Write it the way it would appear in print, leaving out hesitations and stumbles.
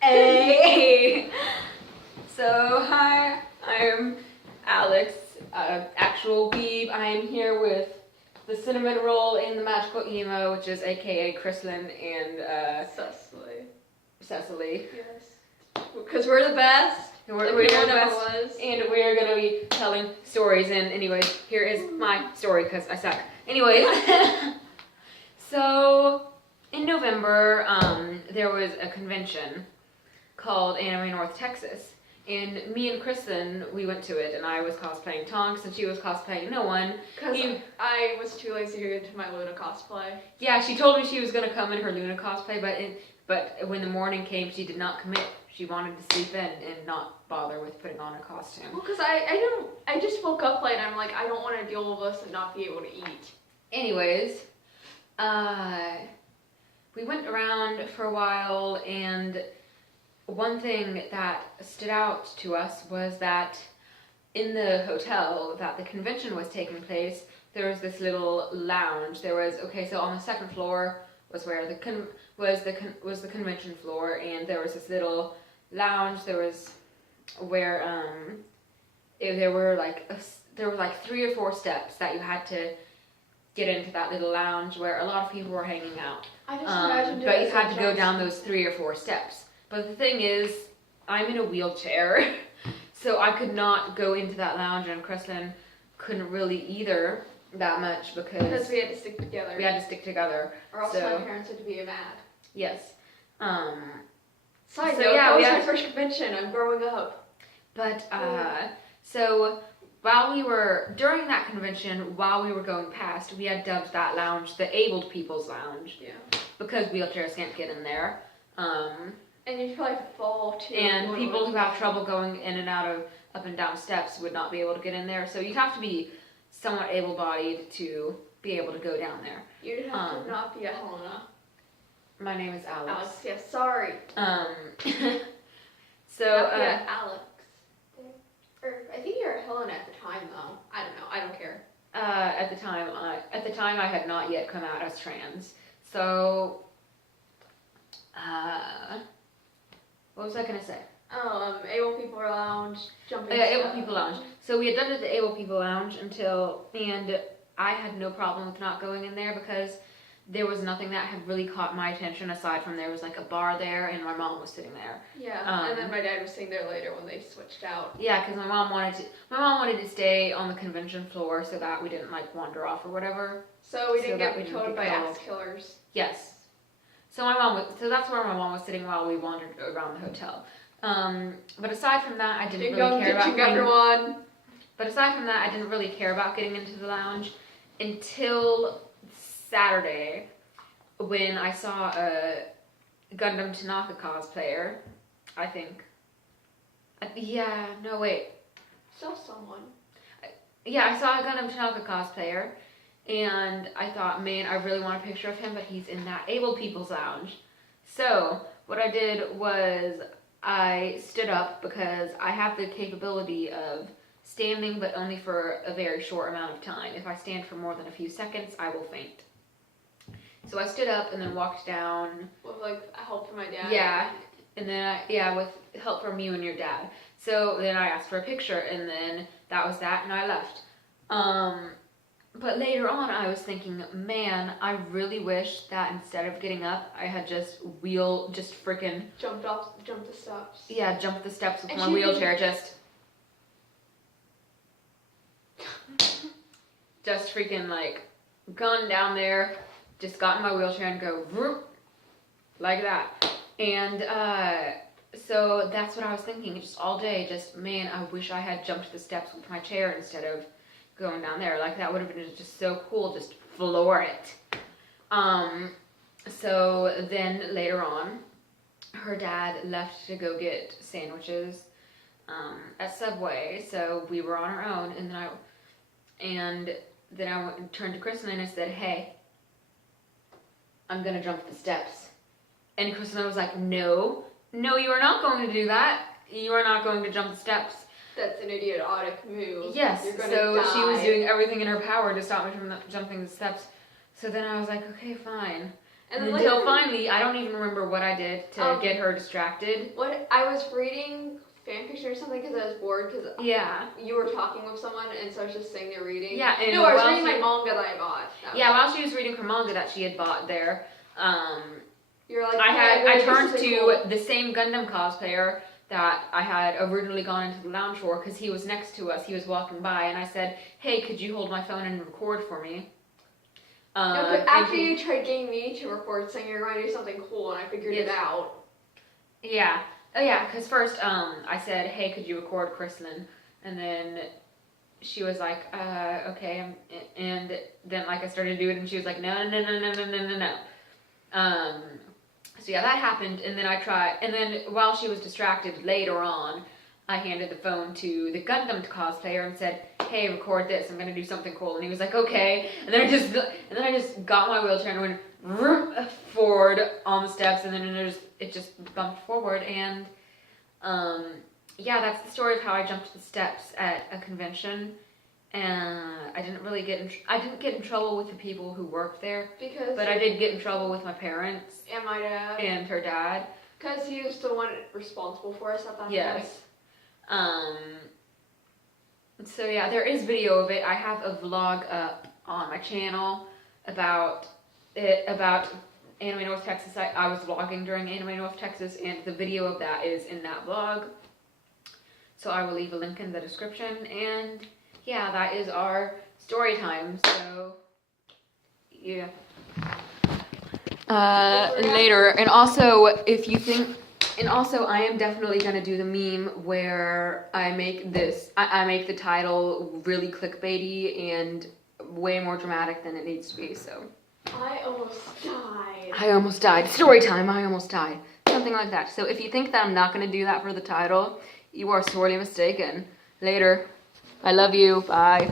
Hey! So, hi, I'm Alex, actual weeb. I am here with the cinnamon roll and the magical emo, which is aka Kryslin and Cecily. Yes. Because we're the best. We're the best. And we're gonna be telling stories. And anyways, here is my story because I suck. Anyways, so in November, there was a convention called Anime North Texas. And me and Kristen, we went to it, and I was cosplaying Tonks, and she was cosplaying no one. Because I was too lazy to get into my Luna cosplay. Yeah, she told me she was going to come in her Luna cosplay, but when the morning came, she did not commit. She wanted to sleep in and not bother with putting on a costume. Well, because I just woke up late, and I'm like, I don't want to deal with this and not be able to eat. Anyways, we went around for a while, and one thing that stood out to us was that in the hotel that the convention was taking place, there was this little lounge. There was, so on the second floor was where the convention floor, and there was this little lounge. There was where there were like 3 or 4 steps that you had to get into that little lounge where a lot of people were hanging out. I just imagined but you had to go down those 3 or 4 steps. But the thing is, I'm in a wheelchair, so I could not go into that lounge, and Kryslin couldn't really either that much because we had to stick together. We had to stick together. Or else my parents would be mad. Yes. Side note, that was my first convention. I'm growing up. But, so during that convention, while we were going past, we had dubbed that lounge the Abled People's Lounge. Yeah. Because wheelchairs can't get in there. And you'd probably fall too. And people who have trouble going in and out of up and down steps would not be able to get in there. So you'd have to be somewhat able-bodied to be able to go down there. You'd have to not be a Helena. My name is Alex. Alex, yes, sorry. So Alex. Or I think you're a Helena at the time, though. I don't know. I don't care. At the time, I had not yet come out as trans. So, what was I gonna say? Able People Lounge, jumping. Yeah, Able People Lounge. So we had done it at the Able People Lounge and I had no problem with not going in there because there was nothing that had really caught my attention aside from there was like a bar there and my mom was sitting there. Yeah, and then my dad was sitting there later when they switched out. Yeah, because my mom wanted to stay on the convention floor so that we didnn't like wander off or whatever. So we didn't get towed by axe killers. Yes. So that's where my mom was sitting while we wandered around the hotel. But aside from that, I didn't really care about But aside from that, I didn't really care about getting into the lounge until Saturday when I saw a Gundam Tanaka cosplayer, I think. Saw someone. Yeah, I saw a Gundam Tanaka cosplayer. And I thought, man, I really want a picture of him, but he's in that Able People's Lounge. So what I did was I stood up because I have the capability of standing, but only for a very short amount of time. If I stand for more than a few seconds, I will faint. So I stood up and then walked down. With help from my dad? Yeah, and then with help from you and your dad. So then I asked for a picture, and then that was that, and I left. But later on, I was thinking, man, I really wish that instead of getting up, I had just freaking... Jumped the steps. Yeah, jumped the steps with my wheelchair, just freaking, gone down there, just got in my wheelchair and go, vroom, like that. And, so that's what I was thinking, just all day, man, I wish I had jumped the steps with my chair instead of going down there. That would have been just so cool, just floor it. So then later on, her dad left to go get sandwiches at Subway, so we were on our own, and then I went and turned to Kryslin and I said, hey, I'm gonna jump the steps. And Kryslin was like, no, you are not going to do that. You are not going to jump the steps. That's an idiotic move. Yes, so she was doing everything in her power to stop me from jumping the steps. So then I was like, okay, fine. And then until finally, I don't even remember what I did to get her distracted. What I was reading fanfiction or something because I was bored because you were talking with someone, and so I was just sitting there reading. Yeah, and no, I was reading my manga that I bought. While she was reading her manga that she had bought there, you're like, I turned to the same Gundam cosplayer that I had originally gone into the lounge for because he was next to us. He was walking by, and I said, "Hey, could you hold my phone and record for me?" No, but after you tried getting me to record saying you're going to do something cool, and I figured it out. Yeah. Oh yeah, because first I said, "Hey, could you record Kryslin?" And then she was like, "Okay." And then like I started to do it, and she was like, "No, no, no, no, no, no, no, no." So yeah, that happened, and then I tried, and then while she was distracted later on, I handed the phone to the Gundam cosplayer and said, "Hey, record this. I'm gonna do something cool." And he was like, "Okay." And then I just got my wheelchair and went forward on the steps, and then it just bumped forward, and that's the story of how I jumped the steps at a convention. And I didn't really get in trouble with the people who worked there, but I did get in trouble with my parents and my dad and her dad because he was the one responsible for us at that point. Yes. So yeah, there is video of it. I have a vlog up on my channel about Anime North Texas. I was vlogging during Anime North Texas, and the video of that is in that vlog. So I will leave a link in the description, and yeah, that is our story time. So yeah. Later, and also I am definitely gonna do the meme where I make the title really clickbaity and way more dramatic than it needs to be. So I almost died. I almost died. Story time. I almost died. Something like that. So if you think that I'm not gonna do that for the title, you are sorely mistaken. Later. I love you. Bye.